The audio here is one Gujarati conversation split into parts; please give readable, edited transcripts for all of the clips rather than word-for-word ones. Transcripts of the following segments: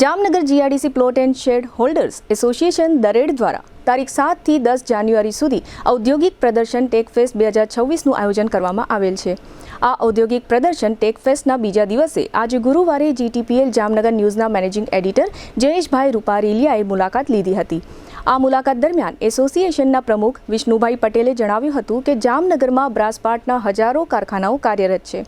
Jamnagar GIDC plot and shed holders association Dared દ્વારા તારીખ 7 થી 10 જાન્યુઆરી સુધી ઔદ્યોગિક પ્રદર્શન ટેક ફેસ્ટ 2026નું આયોજન કરવામાં આવેલ છે। આ ઔદ્યોગિક પ્રદર્શન ટેક ફેસ્ટના બીજા દિવસે આજે ગુરુવારે જીટીપીએલ જામનગર ન્યૂઝના મેનેજિંગ એડિટર જયેશભાઈ રૂપારેલિયાએ મુલાકાત લીધી હતી। આ મુલાકાત દરમિયાન એસોસિએશનના પ્રમુખ વિષ્ણુભાઈ પટેલે જણાવ્યું હતું કે જામનગરમાં બ્રાસપાર્ટના હજારો કારખાનાઓ કાર્યરત છે।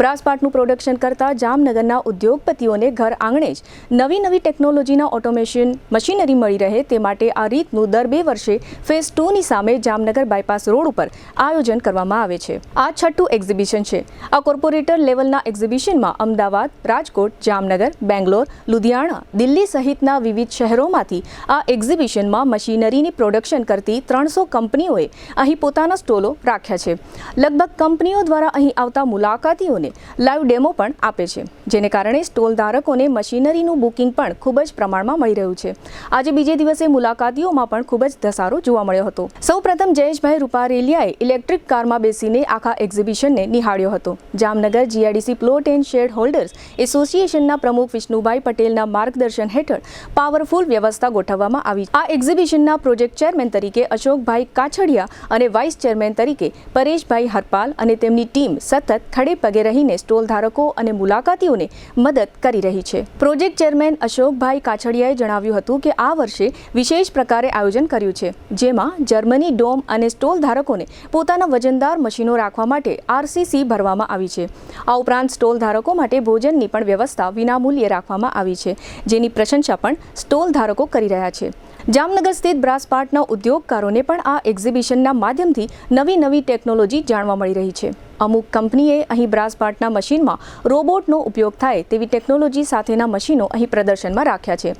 બ્રાસપાર્ટનું પ્રોડક્શન કરતા જામનગરના ઉદ્યોગપતિઓને ઘર આંગણે જ નવી ટેકનોલોજીના ઓટોમેશન મશીનરી મળી રહે તે માટે આ રીતનું દર 2 વર્ષે ફેઝ 2ની સામે જામનગર બાયપાસ રોડ ઉપર આયોજન કરવામાં આવે છે। આ છઠ્ઠું એક્ઝિબિશન છે। આ કોર્પોરેટર લેવલના એક્ઝિબિશનમાં અમદાવાદ, રાજકોટ, જામનગર, બેંગ્લોર, લુધિયાણા, દિલ્હી સહિતના વિવિધ શહેરોમાંથી આ એક્ઝિબિશનમાં મશીનરીની પ્રોડક્શન કરતી 300 કંપનીઓએ અહીં પોતાના સ્ટોલો રાખ્યા છે। લગભગ કંપનીઓ દ્વારા અહીં આવતા મુલાકાતીઓને લાઈવ ડેમો પણ આપે છે, જેને કારણે સ્ટોલ ધારકોને મશીનરીનું બુકિંગ પણ ખૂબ જ પ્રમાણમાં મળી રહ્યું છે। આજે બીજે દિવસે મુલાકાતીઓમાં પણ ખૂબ જ ધસારો જોવા મળ્યો હતો। સૌપ્રથમ જયેશભાઈ રૂપારેલિયાએ ઇલેક્ટ્રિક કારમાં બેસીને આખા એક્ઝિબિશનને નિહાળ્યો હતો। Jamnagar GIDC plot and shed holders એસોસિએશનના પ્રમુખ વિષ્ણુભાઈ પટેલના માર્ગદર્શન હેઠળ પાવરફુલ વ્યવસ્થા ગોઠવવામાં આવી। આ એક્ઝિબિશનના પ્રોજેક્ટ ચેરમેન તરીકે અશોકભાઈ કાછડિયા અને વાઇસ ચેરમેન તરીકે પરેશભાઈ હરપાલ અને તેમની ટીમ સતત ખડે પગે રહીને સ્ટોલ ધારકો અને મુલાકાતીઓને મદદ કરી રહી છે। પ્રોજેક્ટ ચેરમેન અશોકભાઈ કાછડિયાએ જણાવ્યું હતું કે આ વર્ષે વિશેષ પ્રકારે આયોજન કર્યું છે, જેમાં જર્મની ડોમ અને સ્ટોલ ધારકોને પોતાના વજનદાર મશીનો રાખવા માટે આરસીસી ભરવામાં આવી છે। આ ઉપરાંત સ્ટોલ ધારકો માટે ભોજનની પણ વ્યવસ્થા વિનામૂલ્યે રાખવામાં આવી છે, જેની પ્રશંસા પણ સ્ટોલ ધારકો કરી રહ્યા છે। જામનગર સ્થિત બ્રાસપાર્ટના ઉદ્યોગકારોને પણ આ એક્ઝિબિશનના માધ્યમથી નવી ટેકનોલોજી જાણવા મળી રહી છે। અમુક કંપનીએ અહીં બ્રાસપાર્ટના મશીનમાં રોબોટનો ઉપયોગ થાય તેવી ટેકનોલોજી સાથેના મશીનો અહીં પ્રદર્શનમાં રાખ્યા છે।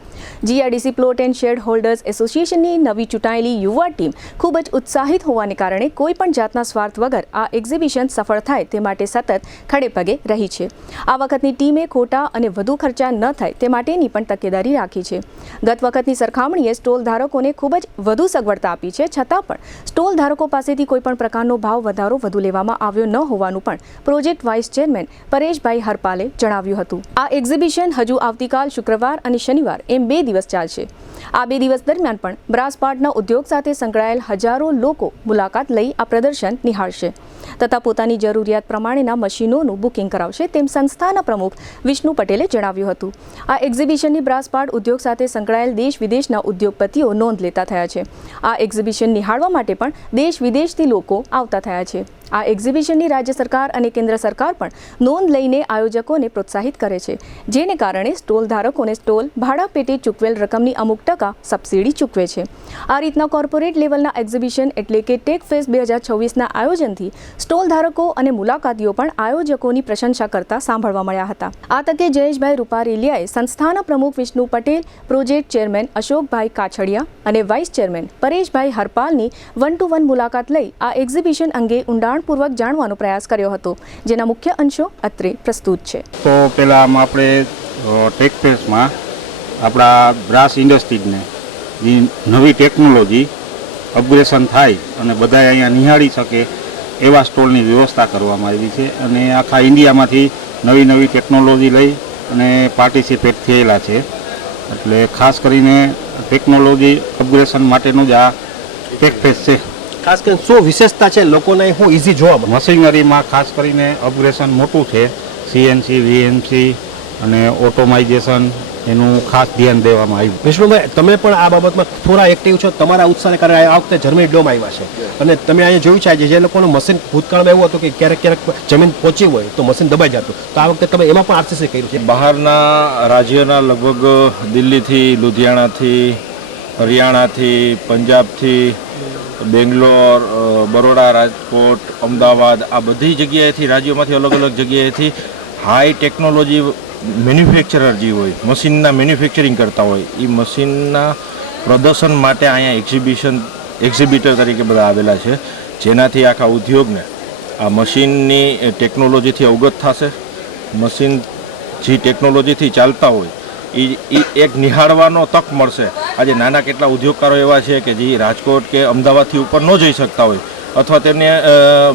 GIDC plot and shed holders એસોસિએશનની નવી ચૂંટાયેલી યુવા ટીમ ખૂબ જ ઉત્સાહિત હોવાને કારણે કોઈ પણ જાતના સ્વાર્થ વગર આ એક્ઝિબિશન સફળ થાય તે માટે સતત ખડે પગે રહી છે। આ વખતની ટીમે ખોટા અને વધુ ખર્ચા ન થાય તે માટેની પણ તકેદારી રાખી છે। ગત વખતની સરખામણીએ સ્ટોલ ધારકોને ખૂબ જ વધુ સગવડતા આપી છે, છતાં પણ સ્ટોલ ધારકો પાસેથી કોઈ પણ પ્રકારનો ભાવ વધારો વધુ લેવામાં આવ્યો ન હોવાનું પણ પ્રોજેક્ટ વાઇસ ચેરમેન પરેશભાઈ હરપાલે જણાવ્યું હતું। આ એક્ઝિબિશન હજુ આવતીકાલ શુક્રવાર અને શનિવાર એમ 2 દિવસ ચાલશે। આ 2 દિવસ દરમિયાન પણ બ્રાસપાર્ટના ઉદ્યોગ સાથે સંકળાયેલ હજારો લોકો મુલાકાત લઈ આ પ્રદર્શન નિહાળશે તથા પોતાની જરૂરિયાત પ્રમાણેના મશીનોનું બુકિંગ કરાવશે, તેમ સંસ્થાના પ્રમુખ વિષ્ણુ પટેલે જણાવ્યું હતું। આ એક્ઝિબિશનની બ્રાસપાર્ટ ઉદ્યોગ સાથે સંકળાયેલ દેશ વિદેશના ઉદ્યોગપતિઓ નોંધ લેતા થયા છે। આ એક્ઝિબિશન નિહાળવા માટે પણ દેશ વિદેશથી લોકો આવતા થયા છે। આ એક્ઝિબિશનની રાજ્ય સરકાર અને કેન્દ્ર સરકાર પણ નોંધ લઈને આયોજકોને પ્રોત્સાહિત કરે છે, જેને કારણે સ્ટોલ ધારકોને સ્ટોલ ભાડા પેટે ચૂકવેલ રકમની અમુક ટકા સબસિડી ચૂકવે છે। આ રીતના કોર્પોરેટ લેવલના એક્ઝિબિશન એટલે કે ટેક ફેસ્ટ 2026ના આયોજનથી સ્ટોલ ધારકો અને મુલાકાતીઓ પણ આયોજકોની પ્રશંસા કરતા સાંભળવા મળ્યા હતા। આ તકે જયેશભાઈ રૂપારેલિયાએ સંસ્થાના પ્રમુખ વિષ્ણુ પટેલ, પ્રોજેક્ટ ચેરમેન અશોકભાઈ કાછડિયા અને વાઇસ ચેરમેન પરેશભાઈ હરપાલની 1-to-1 મુલાકાત લઈ આ એક્ઝિબિશન અંગે ઊંડાણપૂર્વક જાણવાનો પ્રયાસ કર્યો હતો, જેના મુખ્ય અંશો અત્રે પ્રસ્તુત છે। તો પહેલાં આપણે ટેક ફેસ્ટમાં આપણા બ્રાસ ઇન્ડસ્ટ્રીઝને જે નવી ટેકનોલોજી અપગ્રેશન થાય અને બધા અહીંયા નિહાળી શકે એવા સ્ટોલની વ્યવસ્થા કરવામાં આવી છે અને આખા ઇન્ડિયામાંથી નવી ટેકનોલોજી લઈ અને પાર્ટિસિપેટ થયેલા છે। એટલે ખાસ કરીને ટેકનોલોજી અપગ્રેશન માટેનું જ આ ટેક ફેસ્ટ છે। ખાસ કરીને શું વિશેષતા છે લોકોને હું ઇઝી જોવા મળે? મશીનરીમાં ખાસ કરીને અપગ્રેશન મોટું છે, સીએનસી, વીએનસી અને ઓટોમાઇઝેશન એનું ખાસ ધ્યાન દેવામાં આવ્યું। વિષ્ણુભાઈ, તમે પણ આ બાબતમાં થોડા એક્ટિવ છો, તમારા ઉત્સાહને કારણે આ વખતે જર્મની ડોમ આવ્યા છે અને તમે અહીંયા જોયું છે આજે જે લોકોનું મશીન ભૂતકાળમાં એવું હતું કે ક્યારેક જમીન પહોંચી હોય તો મશીન દબાઈ જતું, તો આ વખતે તમે એમાં પણ આરસીસી કર્યું છે। બહારના રાજ્યના લગભગ દિલ્હીથી, લુધિયાણાથી, હરિયાણાથી, પંજાબથી, બેંગ્લોર, બરોડા, રાજકોટ, અમદાવાદ આ બધી જગ્યાએથી રાજ્યોમાંથી અલગ જગ્યાએથી હાઈ ટેકનોલોજી મેન્યુફેક્ચરર જે હોય, મશીનના મેન્યુફેક્ચરિંગ કરતા હોય, એ મશીનના પ્રદર્શન માટે અહીંયા એક્ઝિબિટર તરીકે બધા આવેલા છે, જેનાથી આખા ઉદ્યોગને આ મશીનની ટેકનોલોજીથી અવગત થશે। મશીન જે ટેકનોલોજીથી ચાલતા હોય એ એક નિહાળવાનો તક મળશે। આજે નાના કેટલા ઉદ્યોગકારો એવા છે કે જે રાજકોટ કે અમદાવાદથી ઉપર ન જઈ શકતા હોય અથવા તેને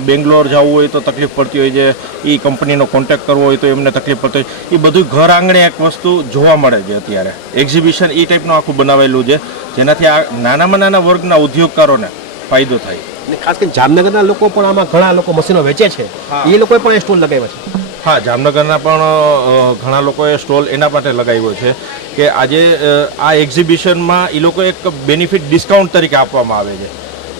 બેંગ્લોર જવું હોય તો તકલીફ પડતી હોય છે, એ કંપનીનો કોન્ટેક્ટ કરવો હોય તો એમને તકલીફ પડતી હોય, એ બધું ઘર આંગણે એક વસ્તુ જોવા મળે છે અત્યારે. એક્ઝિબિશન એ ટાઈપનું આખું બનાવેલું છે જેનાથી આ નાનામાં નાના વર્ગના ઉદ્યોગકારોને ફાયદો થાય. અને ખાસ કરીને જામનગરના લોકો પણ આમાં ઘણા લોકો મશીનો વેચે છે, એ લોકોએ પણ સ્ટોલ લગાવ્યા છે. હા, જામનગરના પણ ઘણા લોકોએ સ્ટોલ એના માટે લગાવ્યો છે કે આજે આ એક્ઝિબિશનમાં એ લોકો એક બેનિફિટ ડિસ્કાઉન્ટ તરીકે આપવામાં આવે છે.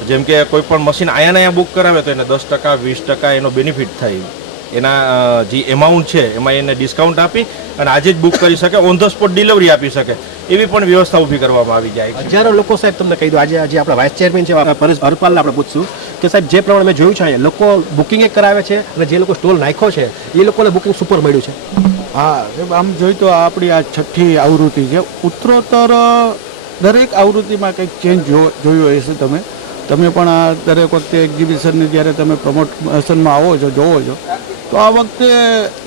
જેમ કે કોઈ પણ મશીન અહીંયા બુક કરાવે તો એને 10% 20% એનો બેનિફિટ થાય. એના જે એમાઉન્ટ છે એમાં એને ડિસ્કાઉન્ટ આપી અને આજે જ બુક કરી શકે, ઓન ધ સ્પોટ ડિલિવરી આપી શકે એવી પણ વ્યવસ્થા ઊભી કરવામાં આવી જાય છે. હજારો લોકો સાહેબ તમને કહી દો, આજે આપણા વાઇસ ચેરમેન છે પરેશ હરપાલને આપણે પૂછશું કે સાહેબ જે પ્રમાણે મેં જોયું છે અહીંયા લોકો બુકિંગ કરાવે છે અને જે લોકો સ્ટોલ નાખ્યો છે એ લોકોને બુકિંગ સુપર મળ્યું છે. હા, આમ જોઈ તો આપણી આ 6ઠ્ઠી આવૃત્તિ છે. ઉત્તરોત્તર દરેક આવૃત્તિમાં કંઈક ચેન્જ જોયો હશે તમે પણ આ દરેક વખતે એક્ઝિબિશનની જ્યારે તમે પ્રમોશનમાં આવો છો જોવો છો તો આ વખતે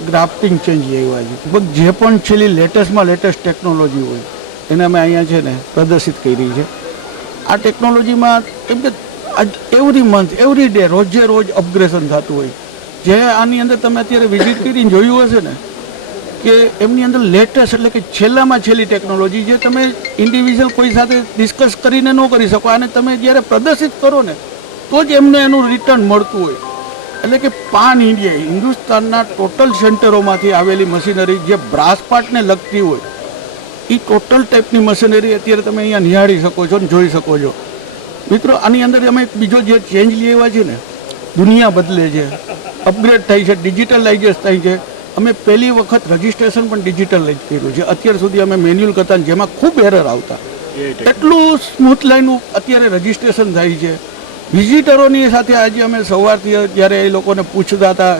ગ્રાફ્ટિંગ ચેન્જ આવ્યા છે. લગભગ જે પણ છેલ્લી લેટેસ્ટમાં લેટેસ્ટ ટેકનોલોજી હોય એને અમે અહીંયા છે ને પ્રદર્શિત કરી છે. આ ટેકનોલોજીમાં કેમ કે એવરી મંથ એવરી ડે રોજે રોજ અપગ્રેશન થતું હોય. જે આની અંદર તમે અત્યારે વિઝિટ કરીને જોયું હશે ને કે એમની અંદર લેટેસ્ટ એટલે કે છેલ્લામાં છેલ્લી ટેકનોલોજી જે તમે ઇન્ડિવિજ્યુઅલ કોઈ સાથે ડિસ્કસ કરીને ન કરી શકો, અને તમે જ્યારે પ્રદર્શિત કરો ને તો જ એમને એનું રિટર્ન મળતું હોય. એટલે કે પાન ઇન્ડિયા હિન્દુસ્તાનના ટોટલ સેન્ટરોમાંથી આવેલી મશીનરી જે બ્રાસ પાર્ટને લગતી હોય એ ટોટલ ટાઈપની મશીનરી અત્યારે તમે અહીંયા નિહાળી શકો છો ને જોઈ શકો છો. મિત્રો, આની અંદર અમે બીજો જે ચેન્જ લેવા છે ને, દુનિયા બદલે છે, અપગ્રેડ થાય છે, ડિજિટલાઇઝેશન થાય છે. અમે પહેલી વખત રજિસ્ટ્રેશન પણ ડિજિટલાઇઝ કર્યું છે. અત્યાર સુધી અમે મેન્યુઅલ કરતા જેમાં ખૂબ એરર આવતા, એટલું સ્મૂથ લાઈન અત્યારે રજિસ્ટ્રેશન થાય છે. વિઝિટરોની સાથે આજે અમે સવારથી જ્યારે એ લોકોને પૂછતા હતા,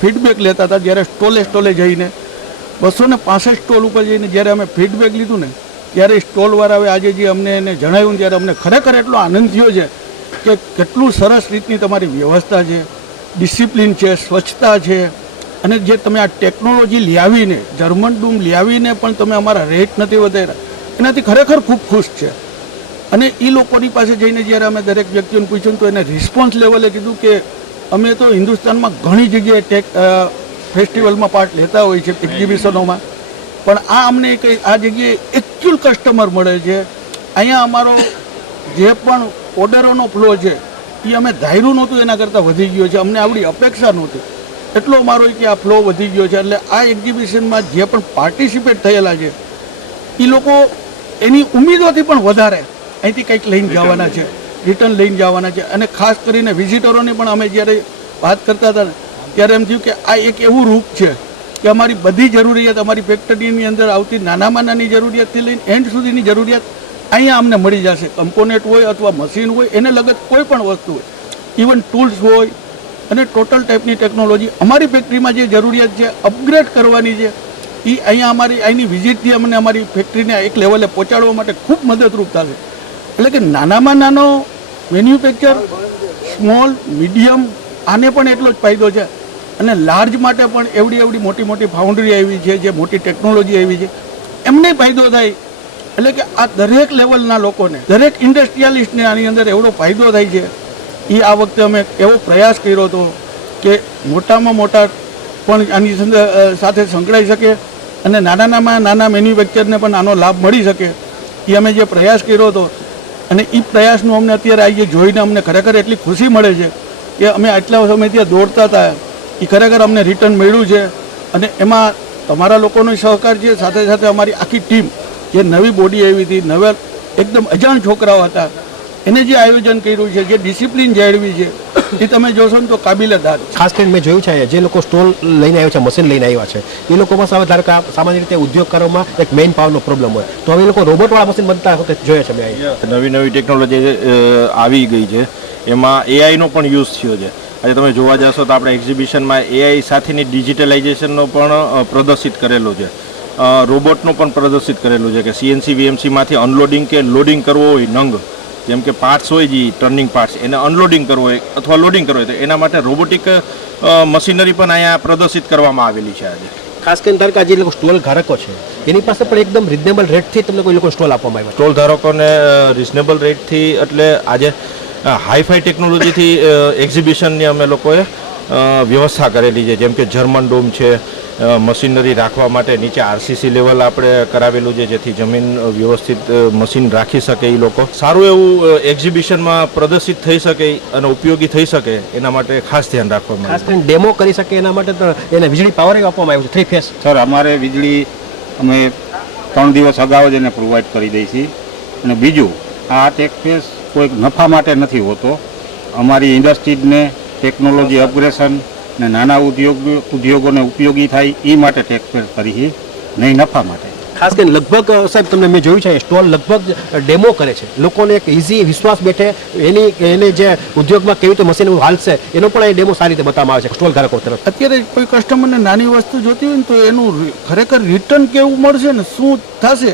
ફીડબેક લેતા હતા, જ્યારે સ્ટોલે જઈને 265 સ્ટોલ ઉપર જઈને જ્યારે અમે ફીડબેક લીધું ને ત્યારે સ્ટોલવાળાએ આજે જે અમને એને જણાવ્યું ત્યારે અમને ખરેખર એટલો આનંદ થયો છે કે કેટલું સરસ રીતની તમારી વ્યવસ્થા છે, ડિસિપ્લિન છે, સ્વચ્છતા છે. અને જે તમે આ ટેકનોલોજી લાવીને જર્મન ડૂમ લાવીને પણ તમે અમારા રેટ નથી વધાર્યા, એનાથી ખરેખર ખૂબ ખુશ છે. અને એ લોકોની પાસે જઈને જ્યારે અમે દરેક વ્યક્તિઓને પૂછ્યું તો એને રિસ્પોન્સ લેવલે કીધું કે અમે તો હિન્દુસ્તાનમાં ઘણી જગ્યાએ ફેસ્ટિવલમાં પાર્ટ લેતા હોય છે, એક્ઝિબિશનોમાં, પણ આ અમને કંઈ આ જગ્યાએ એકચ્યુઅલ કસ્ટમર મળે છે. અહીંયા અમારો જે પણ ઓર્ડરોનો ફ્લો છે એ અમે ધાર્યું નહોતું એના કરતાં વધી ગયો છે. અમને આવડી અપેક્ષા નહોતી, એટલો અમારો કે આ ફ્લો વધી ગયો છે. એટલે આ એક્ઝિબિશનમાં જે પણ પાર્ટિસિપેટ થયેલા છે એ લોકો એની ઉમેદોથી પણ વધારે અહીંથી કંઈક લઈને જવાના છે, રિટર્ન લઈને જવાના છે. અને ખાસ કરીને વિઝિટરોની પણ અમે જ્યારે વાત કરતા હતા ને ત્યારે એમ થયું કે આ એક એવું રૂપ છે કે અમારી બધી જરૂરિયાત, અમારી ફેક્ટરીની અંદર આવતી નાનામાં નાની જરૂરિયાતથી લઈને એન્ડ સુધીની જરૂરિયાત અહીંયા અમને મળી જશે. કમ્પોનેન્ટ હોય અથવા મશીન હોય, એને લગત કોઈ પણ વસ્તુ હોય, ઇવન ટૂલ્સ હોય, અને ટોટલ ટાઈપની ટેકનોલોજી અમારી ફેક્ટરીમાં જે જરૂરિયાત છે અપગ્રેડ કરવાની છે એ અહીંયા અમારી અહીંની વિઝિટથી અમને અમારી ફેક્ટરીને એક લેવલે પહોંચાડવા માટે ખૂબ મદદરૂપ થશે. એટલે કે નાનામાં નાનો મેન્યુફેક્ચર, સ્મોલ, મીડિયમ, આને પણ એટલો જ ફાયદો છે. અને લાર્જ માટે પણ એવડી મોટી મોટી ફાઉન્ડરી આવી છે, જે મોટી ટેકનોલોજી આવી છે, એમને ફાયદો થાય. એટલે કે આ દરેક લેવલના લોકોને, દરેક ઇન્ડસ્ટ્રીયાલિસ્ટને આની અંદર એવડો ફાયદો થાય છે. એ આ વખતે અમે એવો પ્રયાસ કર્યો હતો કે મોટામાં મોટા પણ આની સાથે સંકળાઈ શકે અને નાના મેન્યુફેક્ચરને પણ આનો લાભ મળી શકે. એ અમે જે પ્રયાસ કર્યો હતો અને એ પ્રયાસનું અમને અત્યારે આજે જોઈને અમને ખરેખર એટલી ખુશી મળે છે કે અમે આટલા સમયથી દોડતા હતા એ ખરેખર અમને રિટર્ન મળ્યું છે. અને એમાં તમારા લોકોનો સહકાર છે, સાથે સાથે અમારી આખી ટીમ જે નવી બોડી આવી હતી, નવા એકદમ અજાણ છોકરાઓ હતા, એને જે આયોજન કર્યું છે, જે ડિસિપ્લિન જાળવી છે, એ તમે જોશો ને તો કાબિલેદાદ. ખાસ કરીને મેં જોયું છે જે લોકો સ્ટોલ લઈને આવ્યા છે, મશીન લઈને આવ્યા છે, એ લોકો પાસે હવે ધારો કે સામાન્ય રીતે ઉદ્યોગકારોમાં એક મેઇન પાવરનો પ્રોબ્લેમ હોય તો હવે એ લોકો રોબોટવાળા મશીન બનતા વખતે જોયા છે મેં અહીંયા. નવી ટેકનોલોજી આવી ગઈ છે, એમાં એઆઈનો પણ યુઝ થયો છે. આજે તમે જોવા જશો તો આપણે એક્ઝિબિશનમાં એઆઈ સાથેની ડિજિટલાઇઝેશનનો પણ પ્રદર્શિત કરેલો છે, રોબોટનો પણ પ્રદર્શિત કરેલું છે કે સીએનસી વીએમસીમાંથી અનલોડિંગ કે લોડિંગ કરવો હોય નંગ, જેમ કે પાર્ટ્સ હોય જે ટર્નિંગ પાર્ટ્સ, એને અનલોડિંગ કરવો હોય અથવા લોડિંગ કરવો હોય તો એના માટે રોબોટિક મશીનરી પણ અહીંયા પ્રદર્શિત કરવામાં આવેલી છે. આજે ખાસ કરીને ધારો કે જે લોકો સ્ટોલ ધારકો છે એની પાસે પણ એકદમ રિઝનેબલ રેટથી તમને કોઈ લોકો સ્ટોલ આપવામાં આવ્યા. સ્ટોલ ધારકોને રિઝનેબલ રેટથી એટલે આજે હાઈફાઈ ટેકનોલોજીથી એક્ઝિબિશનની અમે લોકોએ વ્યવસ્થા કરેલી છે, જેમ કે જર્મન ડોમ છે, મશીનરી રાખવા માટે નીચે આરસીસી લેવલ આપણે કરાવેલું છે, જેથી જમીન વ્યવસ્થિત મશીન રાખી શકે એ લોકો સારું એવું એક્ઝિબિશનમાં પ્રદર્શિત થઈ શકે અને ઉપયોગી થઈ શકે એના માટે ખાસ ધ્યાન રાખવામાં ખાસ કરીને ડેમો કરી શકે એના માટે તો એને વીજળી પાવર આપવામાં આવ્યું છે 3 ફેસ. સર અમારે વીજળી અમે 3 દિવસ અગાઉ જ એને પ્રોવાઈડ કરી દઈ છીએ. અને બીજું આ ટેકફેસ કોઈ નફા માટે નથી હોતો. અમારી ઇન્ડસ્ટ્રીઝને ટેકનોલોજી અપગ્રેશન ને નાના ઉદ્યોગોને ઉપયોગી થાય એ માટે ટેકફેસ કરી, નહીં નફા માટે. ખાસ કરીને લગભગ સાહેબ તમને મેં જોયું છે સ્ટોલ લગભગ ડેમો કરે છે, લોકોને એક ઇઝી વિશ્વાસ બેઠે એને જે ઉદ્યોગમાં કેવી રીતે મશીન હાલશે એનો પણ ડેમો સારી રીતે બતાવવામાં આવે છે સ્ટોલ ધારકો તરફ. અત્યારે કોઈ કસ્ટમરને નાની વસ્તુ જોતી હોય ને તો એનું ખરેખર રિટર્ન કેવું મળશે ને શું થશે,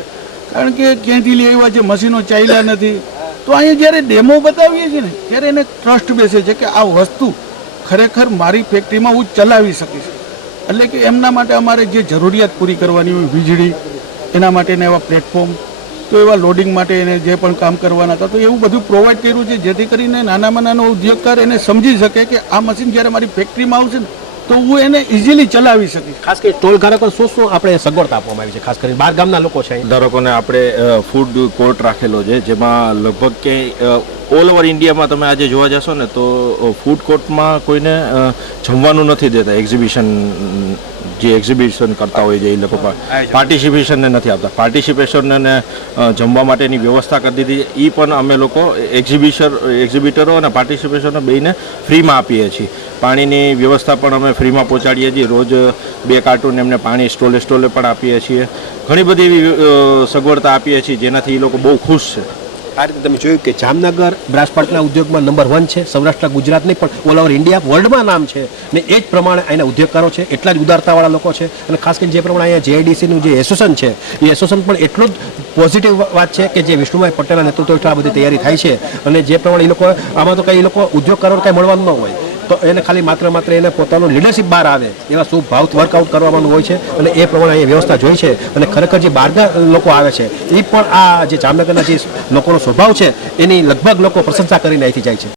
કારણ કે ક્યાંથી લેવા જે મશીનો ચાલ્યા નથી, તો અહીંયા જ્યારે ડેમો બતાવીએ છીએ ને ત્યારે એને ટ્રસ્ટ બેસે છે કે આ વસ્તુ ખરેખર મારી ફેક્ટરીમાં હું ચલાવી શકીશ. એટલે કે એમના માટે અમારે જે જરૂરિયાત પૂરી કરવાની હોય વીજળી, એના માટેના એવા પ્લેટફોર્મ, તો એવા લોડિંગ માટે એને જે પણ કામ કરવાના હતા તો એવું બધું પ્રોવાઈડ કર્યું છે, જેથી કરીને નાનામાં નાનો ઉદ્યોગકાર એને સમજી શકે કે આ મશીન જ્યારે મારી ફેક્ટરીમાં આવશે ને તો હું એને ઇઝીલી ચલાવી શકીશ. ખાસ કરીને ટોલ ધારકો શું આપણે સગવડતા આપવામાં આવી છે, ખાસ કરીને બહાર ગામના લોકો છે ધારકોને આપણે ફૂડ કોર્ટ રાખેલો છે, જેમાં લગભગ કે ઓલ ઓવર ઇન્ડિયામાં તમે આજે જોવા જશો ને તો ફૂડ કોર્ટમાં કોઈને જમવાનું નથી દેતા. જે એક્ઝિબિશન કરતા હોય છે એ લોકો પાર્ટિસિપેશનને નથી આપતા. પાર્ટિસિપેશનને જમવા માટેની વ્યવસ્થા કરી દીધી, એ પણ અમે લોકો એક્ઝિબિટરો અને પાર્ટિસિપેશનો બેયને ફ્રીમાં આપીએ છીએ. પાણીની વ્યવસ્થા પણ અમે ફ્રીમાં પહોંચાડીએ છીએ, રોજ 2 કાર્ટૂન એમને પાણી સ્ટોલે પણ આપીએ છીએ. ઘણી બધી એવી સગવડતા આપીએ છીએ જેનાથી એ લોકો બહુ ખુશ છે. આ રીતે તમે જોયું કે જામનગર બ્રાસપાટના ઉદ્યોગમાં નંબર 1 છે, સૌરાષ્ટ્ર ગુજરાત નહીં પણ ઓલ ઓવર ઇન્ડિયા વર્લ્ડમાં નામ છે ને એ જ પ્રમાણે અહીંના ઉદ્યોગકારો છે, એટલા જ ઉદારતાવાળા લોકો છે. અને ખાસ કરીને જે પ્રમાણે અહીંયા જેઆઈડીસીનું જે એસોસિએશન છે એ એસોસિએશન પણ એટલું જ પોઝિટિવ વાત છે કે જે વિષ્ણુભાઈ પટેલના નેતૃત્વ હેઠળ આ બધી તૈયારી થાય છે. અને જે પ્રમાણે એ લોકો આમાં તો કંઈ એ લોકો ઉદ્યોગકારોને કંઈ મળવાનું ન હોય તો એને ખાલી માત્ર એને પોતાનું લીડરશિપ બહાર આવે એવા શુભ ભાવથી વર્કઆઉટ કરવાનું હોય છે અને એ પ્રમાણે અહીંયા વ્યવસ્થા જોઈ છે. અને ખરેખર જે બહારના લોકો આવે છે એ પણ આ જે જામનગરના જે લોકોનો સ્વભાવ છે એની લગભગ લોકો પ્રશંસા કરીને અહીંથી જાય છે.